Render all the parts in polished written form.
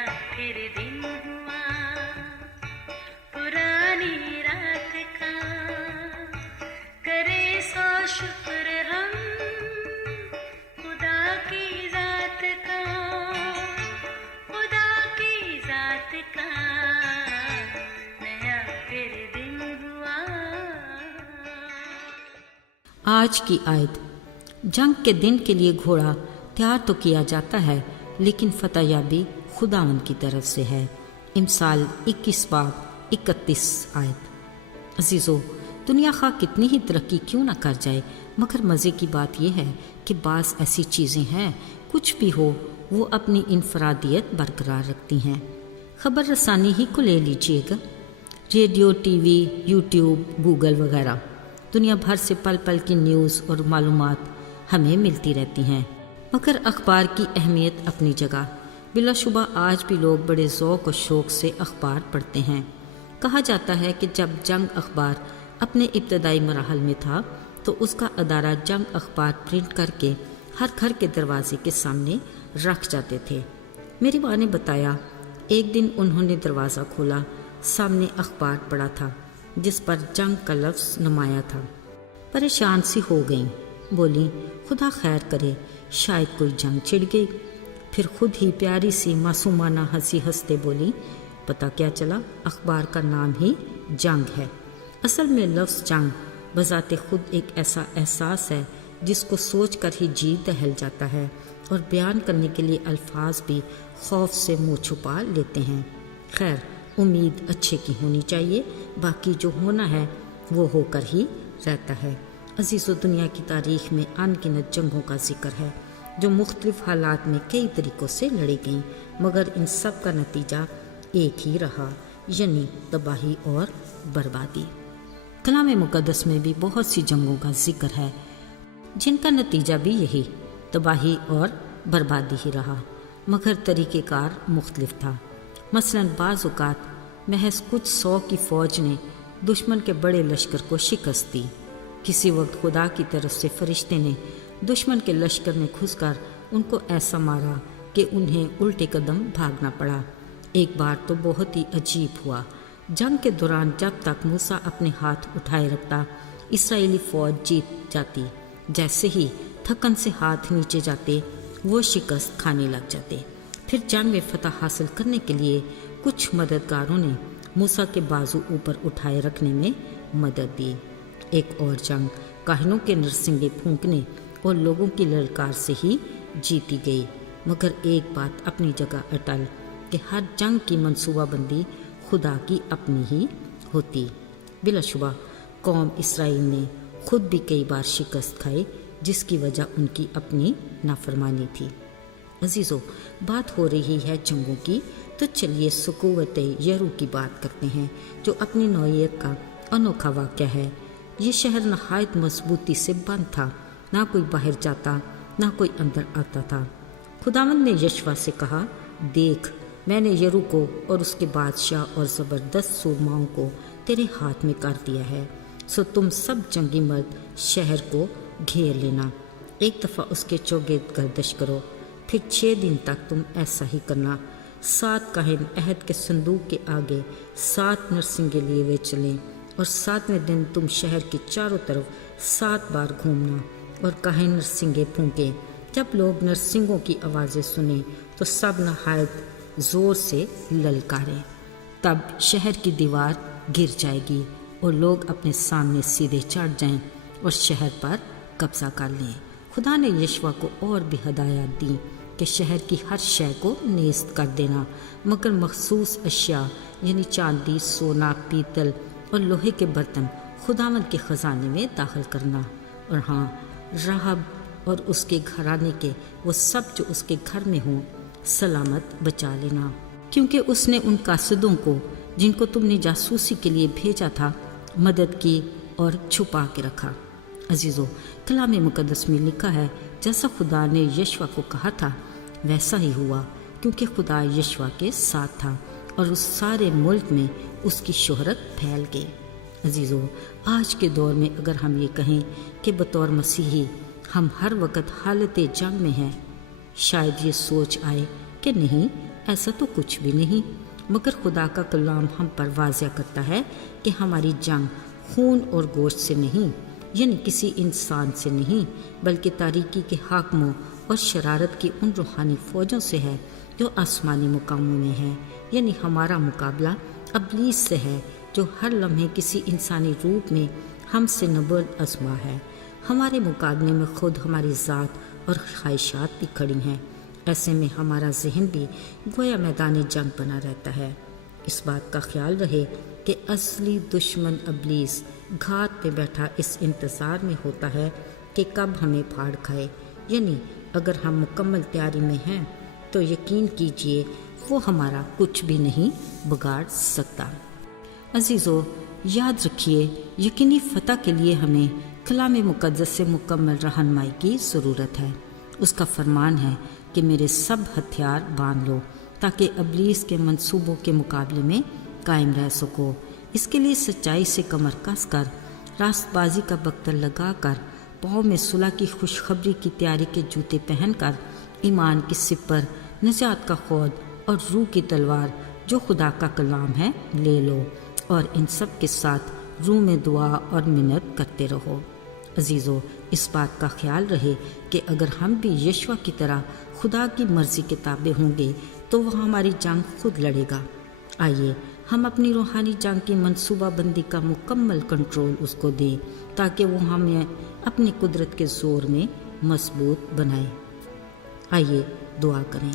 नया फिर दिन हुआ पुरानी रात का, करे सो शुक्र हम खुदा की जात का, खुदा की जात का, नया फिर दिन हुआ। आज की आयत। जंग के दिन के लिए घोड़ा तैयार तो किया जाता है, लेकिन फतहयाबी खुदावंद की तरफ से है। इमसाल 21 बाब 31 आयत। अजीज़ो, दुनिया खा कितनी ही तरक्की क्यों ना कर जाए, मगर मज़े की बात यह है कि बाज़ ऐसी चीज़ें हैं, कुछ भी हो वो अपनी इनफरादियत बरकरार रखती हैं। ख़बर रसानी ही को ले लीजिएगा, रेडियो, टीवी, यूट्यूब, गूगल वगैरह, दुनिया भर से पल पल की न्यूज़ और मालूमात हमें मिलती रहती हैं। मगर अखबार की अहमियत अपनी जगह। बिलाशुबा आज भी लोग बड़े ज़ौक़ और शौक़ से अखबार पढ़ते हैं। कहा जाता है कि जब जंग अखबार अपने इब्तदाई मराहल में था तो उसका अदारा जंग अखबार प्रिंट करके हर घर के दरवाजे के सामने रख जाते थे। मेरी माँ ने बताया, एक दिन उन्होंने दरवाज़ा खोला, सामने अखबार पड़ा था जिस पर जंग का लफ्ज़ नुमाया था। परेशान सी हो गई, बोली खुदा खैर करे, शायद कोई जंग छिड़ गई। फिर खुद ही प्यारी सी मासूमाना हंसी हंसते बोली, पता क्या चला, अखबार का नाम ही जंग है। असल में लफ्ज़ जंग बज़ाते खुद एक ऐसा एहसास है जिसको सोच कर ही जी दहल जाता है और बयान करने के लिए अल्फाज भी खौफ से मुँह छुपा लेते हैं। खैर, उम्मीद अच्छे की होनी चाहिए, बाकी जो होना है वो होकर ही रहता है। अज़ीज़ो, दुनिया की तारीख़ में अनगिनत जंगों का जिक्र है जो मुख्तलिफ़ हालात में कई तरीक़ों से लड़ी गईं, मगर इन सब का नतीजा एक ही रहा, यानी तबाही और बर्बादी। कलाम मुक़द्दस में भी बहुत सी जंगों का जिक्र है जिनका नतीजा भी यही तबाही और बर्बादी ही रहा, मगर तरीक़ेकार मुख्तलिफ था। मसलन बाज़ औक़ात महज कुछ 100 की फ़ौज ने दुश्मन के बड़े लश्कर को शिकस्त दी। किसी वक्त खुदा की तरफ से फरिश्ते ने दुश्मन के लश्कर में घुसकर उनको ऐसा मारा कि उन्हें उल्टे कदम भागना पड़ा। एक बार तो बहुत ही अजीब हुआ। जंग के दौरान जब तक मूसा अपने हाथ उठाए रखता, इसराइली फ़ौज जीत जाती। जैसे ही थकन से हाथ नीचे जाते, वो शिकस्त खाने लग जाते। फिर जंग में फतह हासिल करने के लिए कुछ मददगारों ने मूसा के बाजू ऊपर उठाए रखने में मदद दी। एक और जंग काहिनों के नरसिंगे फूंकने और लोगों की ललकार से ही जीती गई। मगर एक बात अपनी जगह अटल कि हर जंग की मंसूबाबंदी खुदा की अपनी ही होती। बिलाशुबा कौम इसराइल ने खुद भी कई बार शिकस्त खाई, जिसकी वजह उनकी अपनी नाफरमानी थी। अजीज़ो, बात हो रही है जंगों की, तो चलिए सुकूवत यरू की बात करते हैं, जो अपनी नौइयत का अनोखा वाक़या है। ये शहर नहायत मजबूती से बंद था, ना कोई बाहर जाता ना कोई अंदर आता था। खुदावंद ने यशवा से कहा, देख, मैंने यरू को और उसके बादशाह और ज़बरदस्त सूरमाओं को तेरे हाथ में कर दिया है, सो तुम सब जंगी मर्द शहर को घेर लेना। एक दफ़ा उसके चौगिर्द गर्दश करो, फिर 6 दिन तक तुम ऐसा ही करना। 7 काहिन अहद के संदूक के आगे 7 नरसिंगे लिए हुए चलें, और 7वें दिन तुम शहर के चारों तरफ 7 बार घूमना और काहिन नरसिंगे फूंके। जब लोग नरसिंगों की आवाज़ें सुने तो सब नहायत ज़ोर से ललकारें। तब शहर की दीवार गिर जाएगी और लोग अपने सामने सीधे चढ़ जाएं और शहर पर कब्जा कर लें। खुदा ने यशवा को और भी हदायत दी कि शहर की हर शय को नेस्त कर देना, मगर मखसूस अशिया यानी चांदी, सोना, पीतल और लोहे के बर्तन खुदावंद के ख़जाने में दाखिल करना। और हाँ, राहब और उसके घराने के वो सब जो उसके घर में हों सलामत बचा लेना, क्योंकि उसने उन कासिदों को जिनको तुमने जासूसी के लिए भेजा था मदद की और छुपा के रखा। अजीज़ों, कलाम मुक़द्दस में लिखा है, जैसा खुदा ने यशवा को कहा था वैसा ही हुआ, क्योंकि खुदा यशवा के साथ था और उस सारे मुल्क में उसकी शोहरत फैल गई। अजीज़ों, आज के दौर में अगर हम ये कहें कि बतौर मसीही हम हर वक्त हालत जंग में हैं, शायद ये सोच आए कि नहीं, ایسا تو کچھ بھی نہیں، مگر خدا کا کلام ہم پر واضح کرتا ہے کہ ہماری جنگ خون اور گوشت سے نہیں، یعنی کسی انسان سے نہیں، بلکہ تاریکی کے حاکموں اور شرارت کی ان روحانی فوجوں سے ہے جو آسمانی مقاموں میں ہے۔ یعنی ہمارا مقابلہ ابلیس سے ہے، جو ہر لمحے کسی انسانی روپ میں ہم سے نبرد آزما ہے۔ ہمارے مقابلے میں خود ہماری ذات اور خواہشات بھی کھڑی ہیں۔ ایسے میں ہمارا ذہن بھی گویا میدان جنگ بنا رہتا ہے۔ اس بات کا خیال رہے کہ اصلی دشمن ابلیس گھات پہ بیٹھا اس انتظار میں ہوتا ہے کہ کب ہمیں پھاڑ کھائے۔ یعنی اگر ہم مکمل تیاری میں ہیں تو یقین کیجئے وہ ہمارا کچھ بھی نہیں بگاڑ سکتا۔ عزیزو، یاد رکھیے، یقینی فتح کے لیے ہمیں کلام مقدس سے مکمل رہنمائی کی ضرورت ہے۔ اس کا فرمان ہے کہ میرے سب ہتھیار باندھ لو تاکہ ابلیس کے منصوبوں کے مقابلے میں قائم رہ سکو۔ اس کے لیے سچائی سے کمر کس کر، راست بازی کا بختر لگا کر، پاؤں میں صلح کی خوشخبری کی تیاری کے جوتے پہن کر، ایمان کی سپر، نجات کا خود اور روح کی تلوار جو خدا کا کلام ہے لے لو، اور ان سب کے ساتھ روح میں دعا اور منت کرتے رہو۔ عزیزو، اس بات کا خیال رہے کہ اگر ہم بھی یشوع کی طرح خدا کی مرضی کے تابع ہوں گے تو وہ ہماری جنگ خود لڑے گا۔ آئیے ہم اپنی روحانی جنگ کی منصوبہ بندی کا مکمل کنٹرول اس کو دیں تاکہ وہ ہمیں اپنی قدرت کے زور میں مضبوط بنائے۔ آئیے دعا کریں۔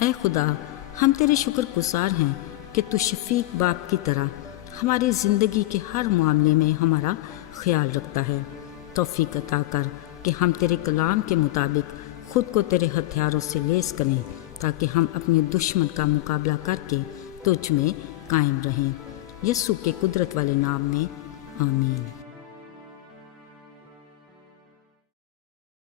اے خدا، ہم تیرے شکر گزار ہیں کہ تو شفیق باپ کی طرح ہماری زندگی کے ہر معاملے میں ہمارا خیال رکھتا ہے۔ توفیق عطا کر کہ ہم تیرے کلام کے مطابق خود کو تیرے ہتھیاروں سے لیس کریں تاکہ ہم اپنے دشمن کا مقابلہ کر کے تجھ میں قائم رہیں۔ یسوع کے قدرت والے نام میں آمین۔